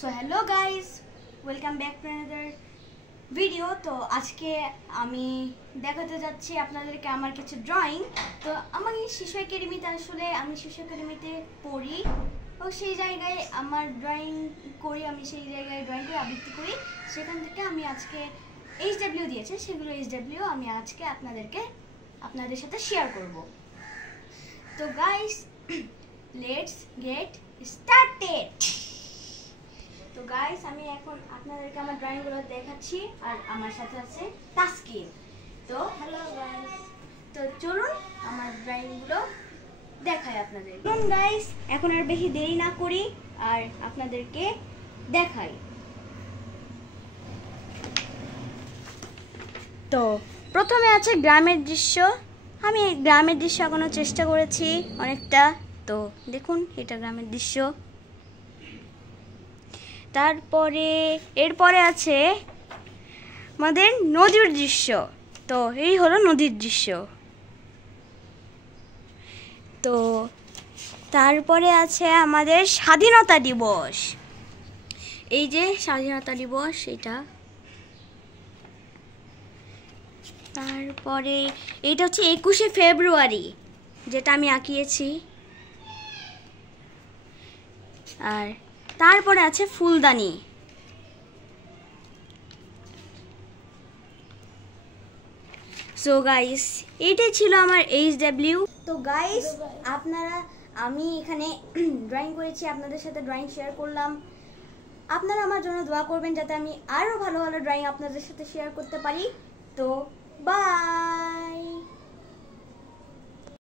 So hello guys, welcome back to another video. তো আজকে আমি দেখাতে যাচ্ছি আপনাদেরকে আমার কিছু ড্রয়িং। তো আমি শিশু একাডেমিতে আমি শিশু একাডেমিতে পড়ি ও সেই জায়গায় আমার ড্রয়িং করি, আমি সেই জায়গায় ড্রয়িং করে আবৃত্তি করি। সেখান থেকে আমি আজকে HW দিয়েছে, সেগুলো HW আমি আজকে আপনাদের সাথে শেয়ার করব। তো গাইস, লেটস গেট স্টার্টেড। তো গাইস, আমি এখন আপনাদেরকে আমার ড্রয়িংগুলো দেখাচ্ছি আর আমার সাথে আছে তাসকিন। তো হ্যালো গাইস, তো চলুন আমার ড্রয়িংগুলো দেখাই আপনাদের। চলুন গাইস, এখন আর বেশি দেরি না করি আর আপনাদেরকে দেখাই। তো প্রথমে আছে গ্রামের দৃশ্য। আমি গ্রামের দৃশ্য এখনো চেষ্টা করেছি অনেকটা। তো দেখুন, এটা গ্রামের দৃশ্য। এরপরে আছে আমাদের নদীর দৃশ্য। তো এই হলো নদীর দৃশ্য। তো তারপরে আছে আমাদের স্বাধীনতা দিবস। এই যে স্বাধীনতা দিবস, এটা। তারপরে এইটা হচ্ছে 21শে ফেব্রুয়ারি, যেটা আমি আঁকিয়েছি। আর তারপরে আছে ফুলদানি। সো গাইস, এইটাই ছিল আমার HW। তো গাইস, আমি এখানে ড্রয়িং করেছি, আপনাদের সাথে ড্রয়িং শেয়ার করলাম। আপনারা আমার জন্য দোয়া করবেন যাতে আমি আরো ভালো ভালো ড্রয়িং আপনাদের সাথে শেয়ার করতে পারি। তো বাই।